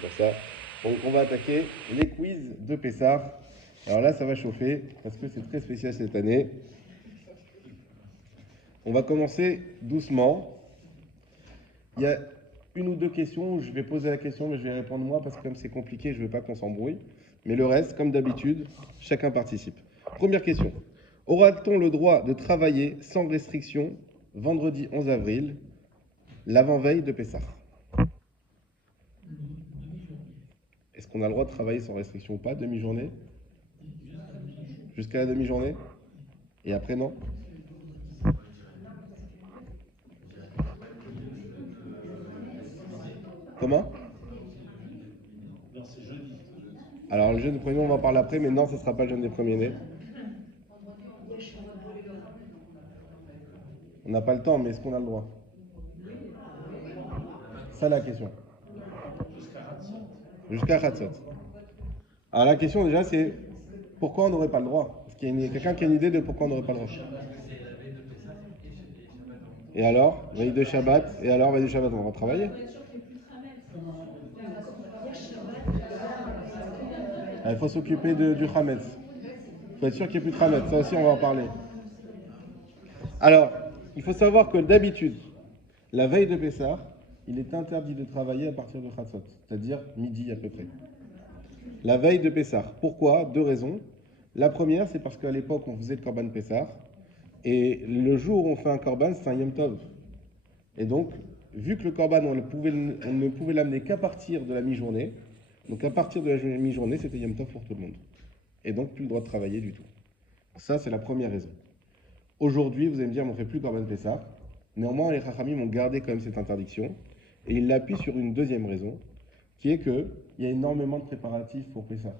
Pour ça. Donc on va attaquer les quiz de Pessah. Alors là, ça va chauffer parce que c'est très spécial cette année. On va commencer doucement. Il y a une ou deux questions où je vais poser la question, mais je vais répondre moi parce que comme c'est compliqué, je ne veux pas qu'on s'embrouille. Mais le reste, comme d'habitude, chacun participe. Première question. Aura-t-on le droit de travailler sans restriction vendredi 11 avril, l'avant-veille de Pessah? Est-ce qu'on a le droit de travailler sans restriction ou pas, demi-journée? Jusqu'à la demi-journée? Et après, non? Comment? Alors, le jeûne des premiers, on va en parler après, mais non, ce ne sera pas le jeûne des premiers-nés. On n'a pas le temps, mais est-ce qu'on a le droit? Ça, la question. Jusqu'à Khatsot. Alors, la question, déjà, c'est pourquoi on n'aurait pas le droit? Est-ce qu'il y a quelqu'un qui a une idée de pourquoi on n'aurait pas le droit? Et alors, veille de Shabbat, veille de Shabbat, on va travailler. Il faut s'occuper du Hametz. Il faut être sûr qu'il n'y ait plus de Hametz. Ça aussi, on va en parler. Alors, il faut savoir que d'habitude, la veille de Pessah, il est interdit de travailler à partir de Khatsot, c'est-à-dire midi à peu près. La veille de Pessah. Pourquoi? Deux raisons. La première, c'est parce qu'à l'époque, on faisait le Korban Pessah, et le jour où on fait un Korban, c'est un Yom Tov. Et donc, vu que le Korban, on ne pouvait l'amener qu'à partir de la mi-journée, donc à partir de la mi-journée, c'était Yom Tov pour tout le monde. Et donc, plus le droit de travailler du tout. Ça, c'est la première raison. Aujourd'hui, vous allez me dire, on ne fait plus Korban Pessah. Néanmoins, les Chachamim ont gardé quand même cette interdiction. Et ils l'appuient sur une deuxième raison, qui est qu'il y a énormément de préparatifs pour Pessah.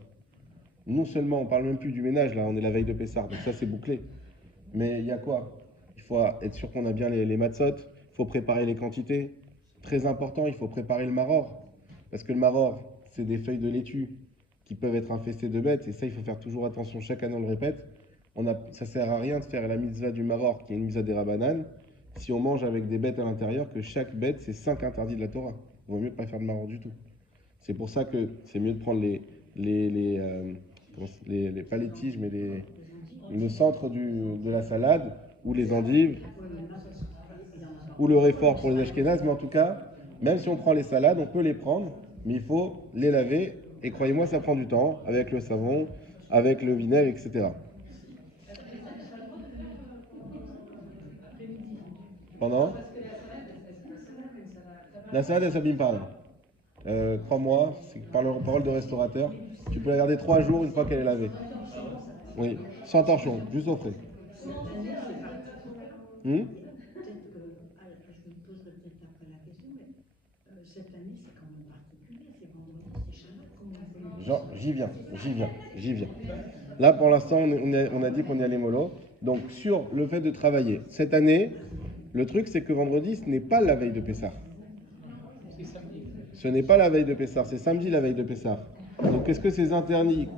Non seulement, on ne parle même plus du ménage, là, on est la veille de Pessah, donc ça, c'est bouclé. Mais il y a quoi? Il faut être sûr qu'on a bien les matzot, il faut préparer les quantités. Très important, il faut préparer le maror. Parce que le maror, c'est des feuilles de laitue qui peuvent être infestées de bêtes. Et ça, il faut faire toujours attention. Chaque année, on le répète. Ça ne sert à rien de faire la mitzvah du maror, qui est une mitzvah des Rabbanan, si on mange avec des bêtes à l'intérieur, que chaque bête, c'est 5 interdits de la Torah. Il vaut mieux pas faire de maror du tout. C'est pour ça que c'est mieux de prendre pas les tiges, mais le centre de la salade, ou les endives, ou le réfort pour les ashkénazes, mais en tout cas, même si on prend les salades, on peut les prendre, mais il faut les laver, et croyez-moi, ça prend du temps, avec le savon, avec le vinaigre, etc. Pendant? La salade, elle s'abîme pas, là. Crois-moi, c'est par la parole de restaurateur, tu peux la garder 3 jours une fois qu'elle est lavée. Oui, sans torchon, juste au frais. Cette année, c'est quand même particulier, c'est vendredi, c'est Shabbat, comment J'y viens. Là, pour l'instant, on a dit qu'on y allait mollo. Donc, sur le fait de travailler, cette année, le truc, c'est que vendredi, ce n'est pas la veille de Pessah. Ce n'est pas la veille de Pessah, c'est samedi la veille de Pessah. Donc, est-ce que ces interdits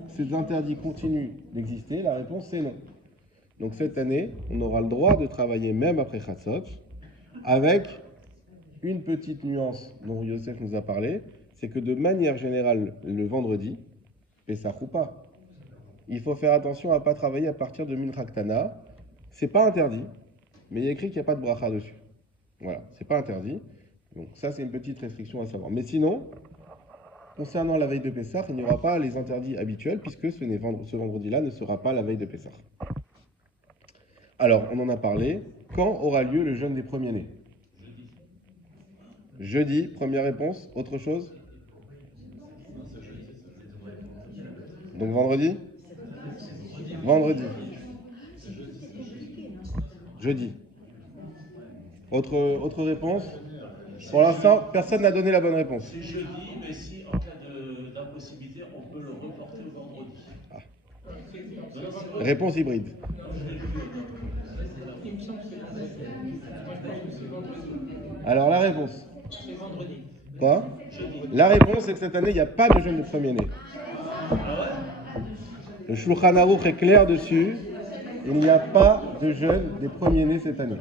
continuent d'exister? La réponse, c'est non. Donc, cette année, on aura le droit de travailler même après Chatzot, avec une petite nuance dont Yosef nous a parlé, c'est que de manière générale, le vendredi, Pessah ou pas, il faut faire attention à ne pas travailler à partir de Mincha Ktana. C'est pas interdit, mais il y a écrit qu'il n'y a pas de bracha dessus. Voilà, c'est pas interdit. Donc ça, c'est une petite restriction à savoir. Mais sinon, concernant la veille de Pessah, il n'y aura pas les interdits habituels, puisque ce vendredi-là ne sera pas la veille de Pessah. Alors, on en a parlé. Quand aura lieu le jeûne des premiers-nés? Jeudi, première réponse. Autre chose? Donc vendredi? Vendredi. Jeudi. Autre réponse? Pour l'instant, personne n'a donné la bonne réponse. C'est jeudi, mais si en cas d'impossibilité, on peut le reporter au vendredi. Réponse hybride. Alors la réponse? C'est vendredi. Quoi? La réponse, c'est que cette année, il n'y a pas de jeûne de premier-né. Le Shulchan Aruch est clair dessus. Il n'y a pas de jeûne des premiers-nés cette année.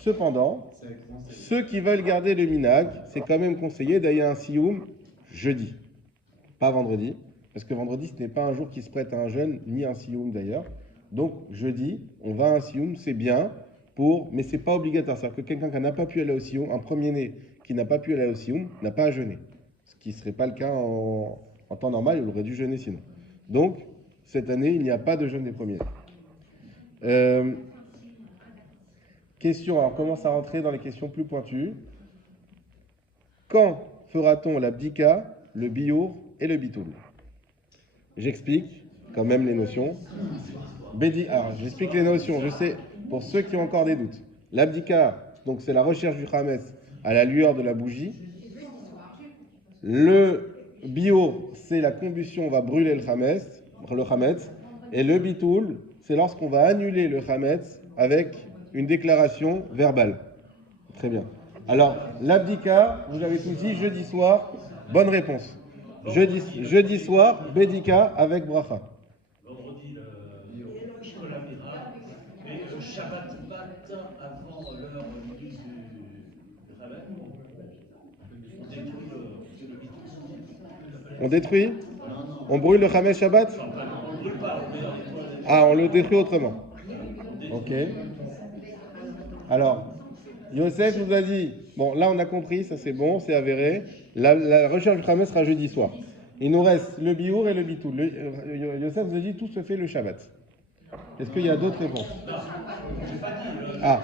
Cependant, ceux qui veulent garder le minag, c'est quand même conseillé d'aller à un sioum jeudi, pas vendredi, parce que vendredi, ce n'est pas un jour qui se prête à un jeûne, ni un sioum d'ailleurs. Donc, jeudi, on va à un sioum, c'est bien, mais ce n'est pas obligatoire. C'est-à-dire que quelqu'un qui n'a pas pu aller au sioum, un premier-né qui n'a pas pu aller au sioum, n'a pas à jeûner. Ce qui ne serait pas le cas en temps normal, il aurait dû jeûner sinon. Donc, cette année, il n'y a pas de jeûne des premiers-nés. Question, alors on commence à rentrer dans les questions plus pointues. Quand fera-t-on l'abdika, le biour et le bitoul? J'explique quand même les notions. Alors j'explique les notions, je sais, pour ceux qui ont encore des doutes. L'abdika, donc c'est la recherche du chametz à la lueur de la bougie. Le biour, c'est la combustion, on va brûler le chametz. Et le bitoul, c'est lorsqu'on va annuler le chametz avec une déclaration verbale. Très bien. Alors, l'abdika, vous avez tous dit, jeudi soir, bonne réponse. Jeudi soir, bédika avec bracha. Vendredi, le lamira, mais le Shabbat matin avant l'heure du Ravet, on détruit le bitou. On détruit? On brûle le chametz Shabbat? On ne brûle pas, on met dans les toiles. Ah, on le détruit autrement. Ok. Alors, Yosef nous a dit, bon, là on a compris, ça c'est bon, c'est avéré. La recherche du chametz sera jeudi soir. Il nous reste le biour et le bitoul. Yosef nous a dit, tout se fait le Shabbat. Est-ce qu'il y a d'autres réponses? Non, je n'ai pas dit. Ah.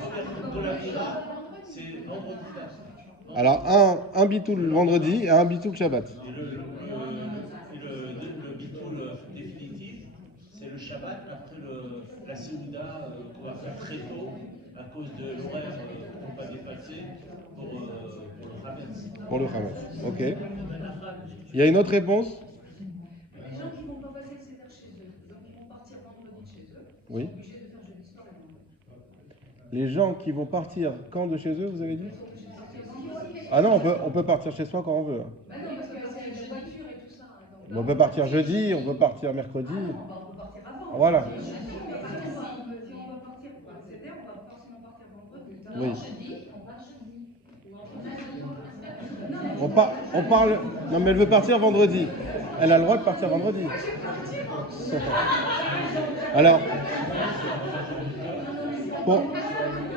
De lamira, c'est vendredi. Alors, un bitoul vendredi et un bitoul Shabbat. Et le bitoul définitif, c'est le Shabbat après la Séouda qu'on va faire très tôt à cause de l'horaire qu'on ne va pas dépasser pour le Hametz. Pour le chametz. Ok. Il y a une autre réponse? Les gens qui ne vont pas passer le Seder chez eux, donc ils vont partir vendredi de chez eux, Oui. ils sont obligés de faire jeudi soir et vendredi. Les gens qui vont partir quand de chez eux, vous avez dit? Ah non, on peut partir chez soi quand on veut. Bah non, parce que c'est la voiture et tout ça. On peut partir jeudi, on peut partir mercredi. On peut partir avant. Voilà. Si on va partir pour le Seder, on va forcément partir vendredi. Oui. Jeudi, on part jeudi. On parle. Non, mais elle veut partir vendredi. Elle a le droit de partir vendredi. Alors,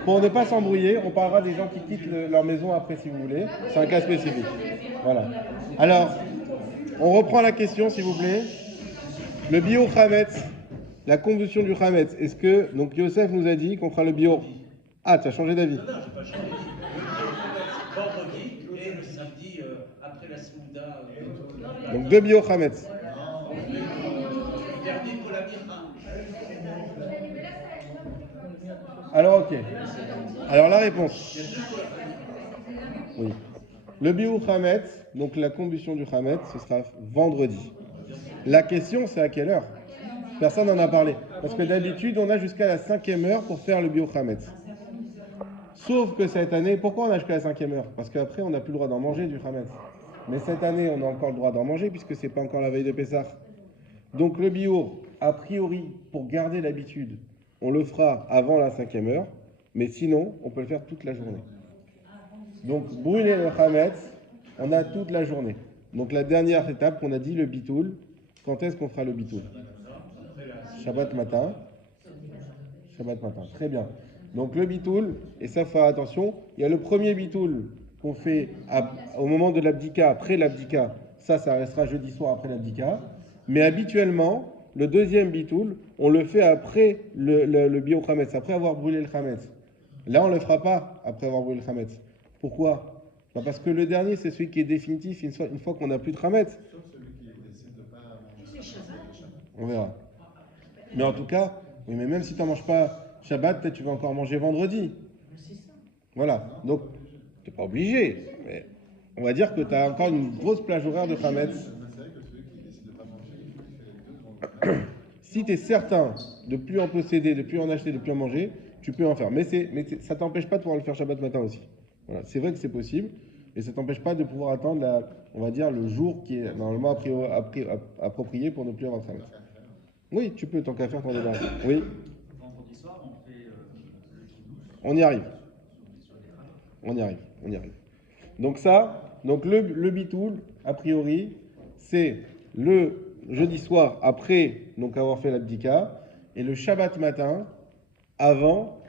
pour ne pas s'embrouiller, on parlera des gens qui quittent leur maison après, si vous voulez. C'est un cas spécifique. Voilà. Alors, on reprend la question, s'il vous plaît. Le bio chametz, la combustion du chametz. Est-ce que, donc Yosef nous a dit qu'on fera le bio. Ah, tu as changé d'avis. Non, je n'ai pas changé. Vendredi et le samedi après la Séouda. Donc deux bio chametz. Le dernier pour la mira. Alors, ok. Alors, la réponse. Oui. Le bio chametz, donc la combustion du chametz, ce sera vendredi. La question, c'est à quelle heure? Personne n'en a parlé. Parce que d'habitude, on a jusqu'à la 5e heure pour faire le bio chametz. Sauf que cette année, pourquoi on a jusqu'à la 5e heure? Parce qu'après, on n'a plus le droit d'en manger du chametz. Mais cette année, on a encore le droit d'en manger puisque c'est pas encore la veille de Pessah. Donc le bio, a priori, pour garder l'habitude, on le fera avant la 5e heure, mais sinon, on peut le faire toute la journée. Donc brûler le chametz, on a toute la journée. Donc la dernière étape qu'on a dit, le bitoul. Quand est-ce qu'on fera le bitoul? Shabbat matin. Shabbat matin, très bien. Donc le bitoul, et ça faut faire attention, il y a le premier bitoul qu'on fait au moment de l'abdika, après l'abdika, ça restera jeudi soir après l'abdika. Mais habituellement, le deuxième bitoul, on le fait après le bio chametz, après avoir brûlé le chametz. Là, on ne le fera pas après avoir brûlé le chametz. Pourquoi? Parce que le dernier, c'est celui qui est définitif une fois qu'on n'a plus de chametz. Sauf celui qui décide de pas manger. On verra. Mais en tout cas, oui, mais même si tu n'en manges pas Shabbat, peut-être tu vas encore manger vendredi. Voilà. Donc, tu n'es pas obligé. Mais on va dire que tu as encore une grosse plage horaire de chametz. C'est vrai que celui qui décide de pas manger, il faut qu'il fait les deux. Si tu es certain de ne plus en posséder, de ne plus en acheter, de ne plus en manger, tu peux en faire. Mais ça ne t'empêche pas de pouvoir le faire Shabbat matin aussi. Voilà. C'est vrai que c'est possible. Et ça ne t'empêche pas de pouvoir attendre, on va dire, le jour qui est normalement approprié pour ne plus avoir de chametz. Oui, tu peux, tant qu'à faire ton débat. Oui. Vendredi soir, on fait le kidouche. On y arrive. On y arrive, on y arrive. Donc ça, donc le bitoul, a priori, c'est le jeudi soir après donc avoir fait l'abdika et le Shabbat matin avant